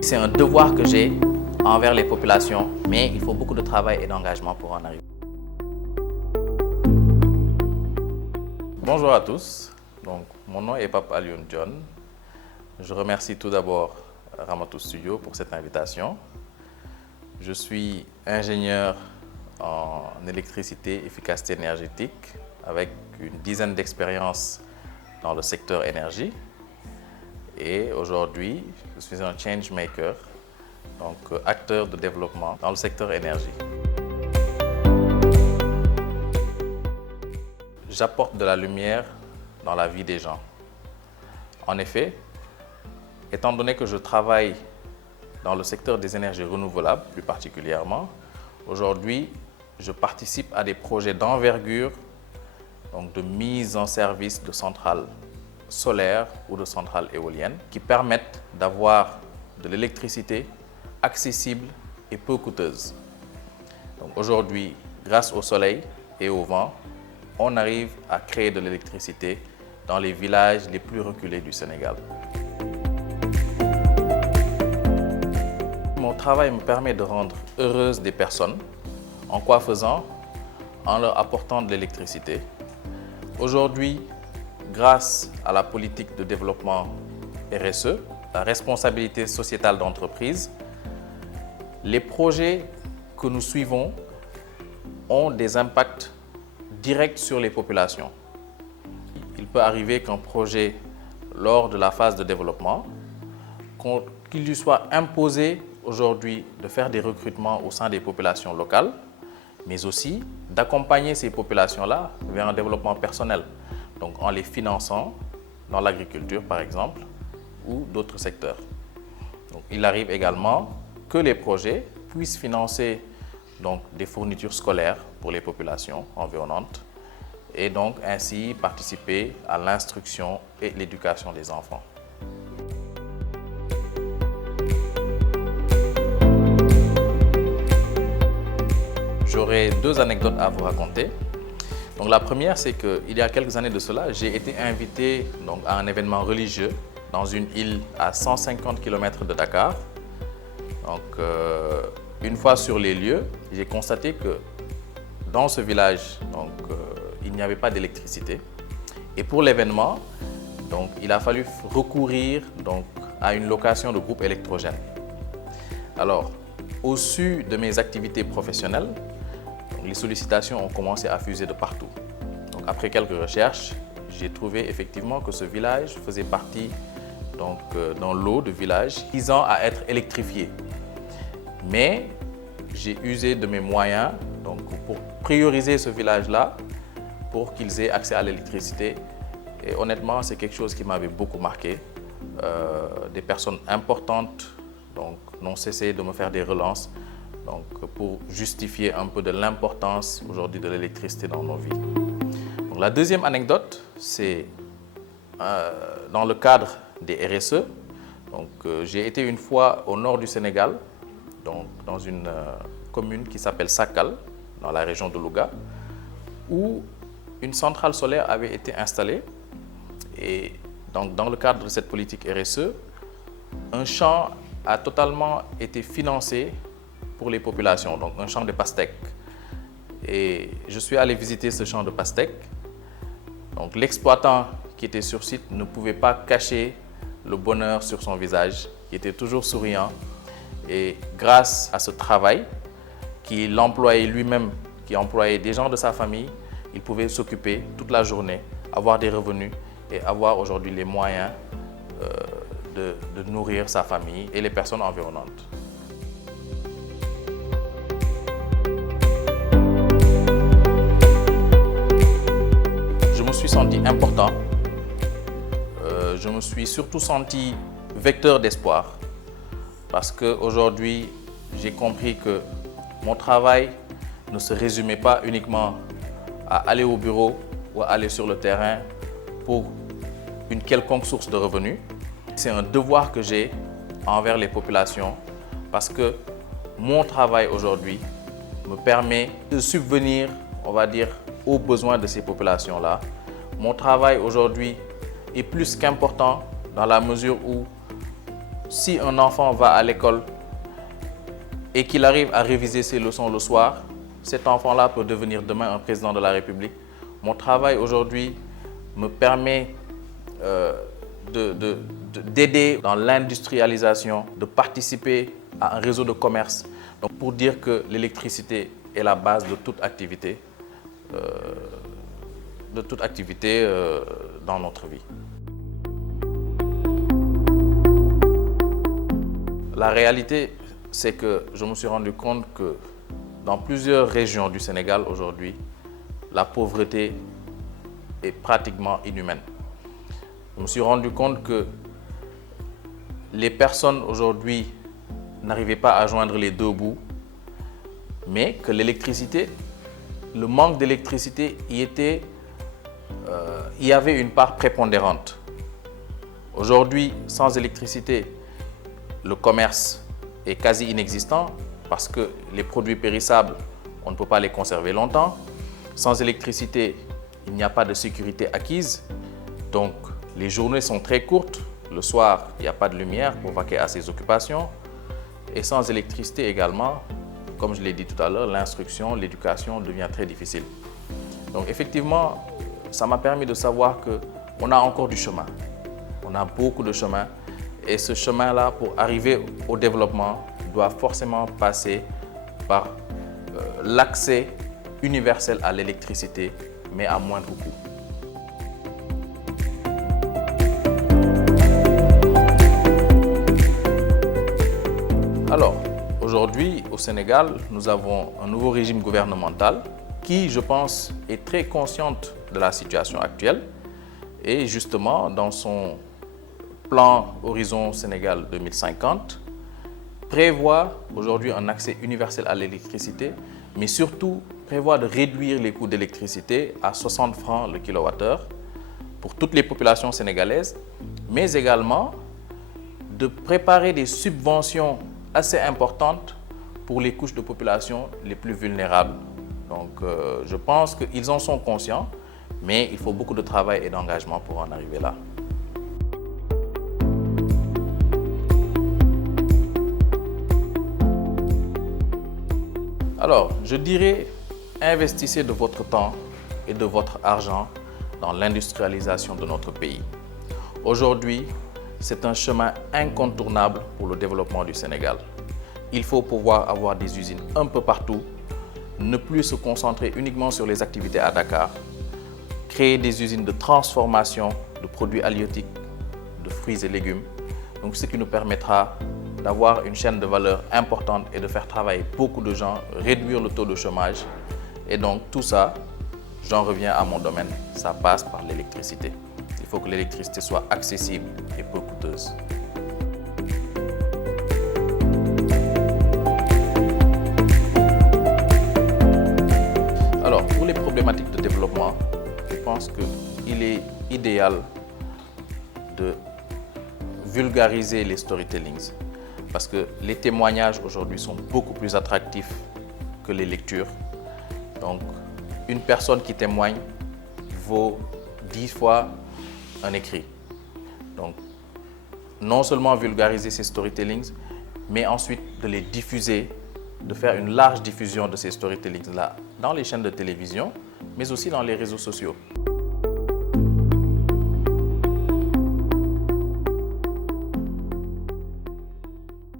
C'est un devoir que j'ai envers les populations, mais il faut beaucoup de travail et d'engagement pour en arriver. Bonjour à tous, mon nom est Pape Alioune John. Je remercie tout d'abord Ramatou Studio pour cette invitation. Je suis ingénieur en électricité, efficacité énergétique, avec une dizaine d'expériences dans le secteur énergie. Et aujourd'hui, je suis un change maker, donc acteur de développement dans le secteur énergie. J'apporte de la lumière dans la vie des gens. En effet, étant donné que je travaille dans le secteur des énergies renouvelables, plus particulièrement, aujourd'hui, je participe à des projets d'envergure, donc de mise en service de centrales solaires ou de centrales éoliennes qui permettent d'avoir de l'électricité accessible et peu coûteuse. Donc aujourd'hui, grâce au soleil et au vent, on arrive à créer de l'électricité dans les villages les plus reculés du Sénégal. Mon travail me permet de rendre heureuses des personnes. En quoi faisant? En leur apportant de l'électricité. Aujourd'hui, grâce à la politique de développement RSE, la responsabilité sociétale d'entreprise, les projets que nous suivons ont des impacts directs sur les populations. Il peut arriver qu'un projet, lors de la phase de développement, qu'il lui soit imposé aujourd'hui de faire des recrutements au sein des populations locales, mais aussi d'accompagner ces populations-là vers un développement personnel, donc en les finançant dans l'agriculture par exemple, ou d'autres secteurs. Donc, il arrive également que les projets puissent financer donc, des fournitures scolaires pour les populations environnantes et donc ainsi participer à l'instruction et l'éducation des enfants. J'aurai deux anecdotes à vous raconter. Donc, la première, c'est qu'il y a quelques années de cela, j'ai été invité donc, à un événement religieux dans une île à 150 km de Dakar. Donc, une fois sur les lieux, j'ai constaté que dans ce village, il n'y avait pas d'électricité. Et pour l'événement, il a fallu recourir à une location de groupe électrogène. Alors, au su de mes activités professionnelles, les sollicitations ont commencé à fuser de partout. Donc, après quelques recherches, j'ai trouvé effectivement que ce village faisait partie d'un lot de villages visant à être électrifiés. Mais j'ai usé de mes moyens pour prioriser ce village-là pour qu'ils aient accès à l'électricité. Et honnêtement, c'est quelque chose qui m'avait beaucoup marqué. Des personnes importantes n'ont cessé de me faire des relances pour justifier un peu de l'importance aujourd'hui de l'électricité dans nos vies. Donc, la deuxième anecdote, c'est dans le cadre des RSE. J'ai été une fois au nord du Sénégal, dans une commune qui s'appelle Sakal, dans la région de Louga, où une centrale solaire avait été installée. Et dans le cadre de cette politique RSE, un champ a totalement été financé pour les populations, donc un champ de pastèques. Et je suis allé visiter ce champ de pastèques. Donc l'exploitant qui était sur site ne pouvait pas cacher le bonheur sur son visage, qui était toujours souriant. Et grâce à ce travail, qu'il employait lui-même, qui employait des gens de sa famille, il pouvait s'occuper toute la journée, avoir des revenus et avoir aujourd'hui les moyens de nourrir sa famille et les personnes environnantes. Je me suis senti important. Je me suis surtout senti vecteur d'espoir parce qu'aujourd'hui, j'ai compris que mon travail ne se résumait pas uniquement à aller au bureau ou à aller sur le terrain pour une quelconque source de revenus. C'est un devoir que j'ai envers les populations parce que mon travail aujourd'hui me permet de subvenir, on va dire, aux besoins de ces populations-là. Mon travail aujourd'hui est plus qu'important dans la mesure où si un enfant va à l'école et qu'il arrive à réviser ses leçons le soir, cet enfant-là peut devenir demain un président de la République. Mon travail aujourd'hui me permet d'aider dans l'industrialisation, de participer à un réseau de commerce. Donc pour dire que l'électricité est la base de toute activité, dans notre vie. La réalité, c'est que je me suis rendu compte que dans plusieurs régions du Sénégal aujourd'hui, la pauvreté est pratiquement inhumaine. Je me suis rendu compte que les personnes aujourd'hui n'arrivaient pas à joindre les deux bouts, mais que l'électricité, le manque d'électricité y avait une part prépondérante. Aujourd'hui, sans électricité, le commerce est quasi inexistant parce que les produits périssables, on ne peut pas les conserver longtemps. Sans électricité, il n'y a pas de sécurité acquise. Donc, les journées sont très courtes. Le soir, il n'y a pas de lumière pour vaquer à ses occupations. Et sans électricité également, comme je l'ai dit tout à l'heure, l'instruction, l'éducation devient très difficile. Donc, effectivement, ça m'a permis de savoir qu'on a encore du chemin. On a beaucoup de chemin. Et ce chemin-là, pour arriver au développement, doit forcément passer par l'accès universel à l'électricité, mais à moindre coût. Alors, aujourd'hui, au Sénégal, nous avons un nouveau régime gouvernemental qui, je pense, est très consciente de la situation actuelle. Et justement, dans son plan Horizon Sénégal 2050, prévoit aujourd'hui un accès universel à l'électricité, mais surtout prévoit de réduire les coûts d'électricité à 60 francs le kilowattheure pour toutes les populations sénégalaises, mais également de préparer des subventions assez importantes pour les couches de population les plus vulnérables. Donc je pense qu'ils en sont conscients, mais il faut beaucoup de travail et d'engagement pour en arriver là. Alors, je dirais, investissez de votre temps et de votre argent dans l'industrialisation de notre pays. Aujourd'hui, c'est un chemin incontournable pour le développement du Sénégal. Il faut pouvoir avoir des usines un peu partout, ne plus se concentrer uniquement sur les activités à Dakar, créer des usines de transformation de produits halieutiques, de fruits et légumes, donc ce qui nous permettra d'avoir une chaîne de valeur importante et de faire travailler beaucoup de gens, réduire le taux de chômage. Et donc tout ça, j'en reviens à mon domaine, ça passe par l'électricité. Il faut que l'électricité soit accessible et peu coûteuse. Alors, pour les problématiques de développement, je pense qu'il est idéal de vulgariser les storytellings. Parce que les témoignages aujourd'hui sont beaucoup plus attractifs que les lectures. Donc, une personne qui témoigne vaut 10 fois un écrit. Donc, non seulement vulgariser ces storytellings, mais ensuite de les diffuser, de faire une large diffusion de ces storytellings-là dans les chaînes de télévision, mais aussi dans les réseaux sociaux.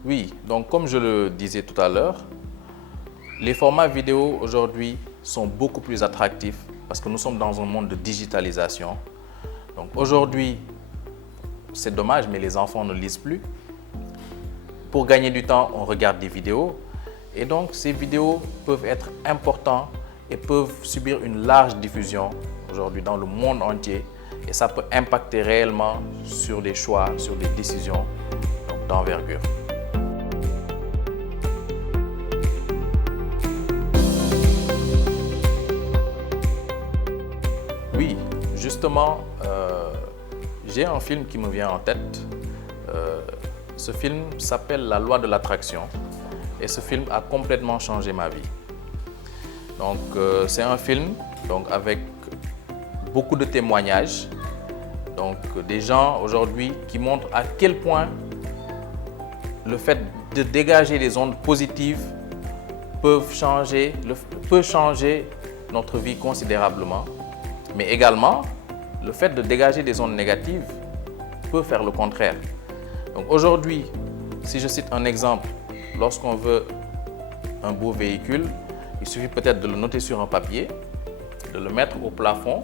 Oui, donc comme je le disais tout à l'heure, les formats vidéo aujourd'hui sont beaucoup plus attractifs parce que nous sommes dans un monde de digitalisation. Donc aujourd'hui, c'est dommage, mais les enfants ne lisent plus. Pour gagner du temps, on regarde des vidéos. Et donc, ces vidéos peuvent être importantes et peuvent subir une large diffusion aujourd'hui dans le monde entier. Et ça peut impacter réellement sur des choix, sur des décisions d'envergure. Oui, justement, j'ai un film qui me vient en tête. Ce film s'appelle La loi de l'attraction et ce film a complètement changé ma vie. Donc, c'est un film avec beaucoup de témoignages, donc des gens aujourd'hui qui montrent à quel point le fait de dégager des ondes positives peut changer notre vie considérablement. Mais également, le fait de dégager des ondes négatives peut faire le contraire. Donc aujourd'hui, si je cite un exemple, lorsqu'on veut un beau véhicule, il suffit peut-être de le noter sur un papier, de le mettre au plafond.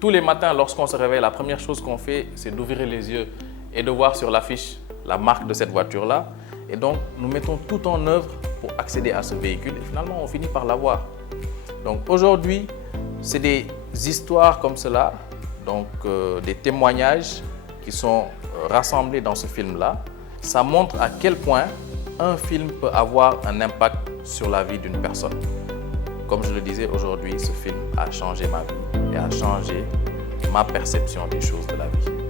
Tous les matins, lorsqu'on se réveille, la première chose qu'on fait, c'est d'ouvrir les yeux et de voir sur l'affiche la marque de cette voiture-là. Et donc, nous mettons tout en œuvre pour accéder à ce véhicule et finalement, on finit par l'avoir. Donc aujourd'hui, c'est des histoires comme cela, donc des témoignages qui sont rassemblés dans ce film-là. Ça montre à quel point un film peut avoir un impact sur la vie d'une personne. Comme je le disais, aujourd'hui, ce film a changé ma vie et a changé ma perception des choses de la vie.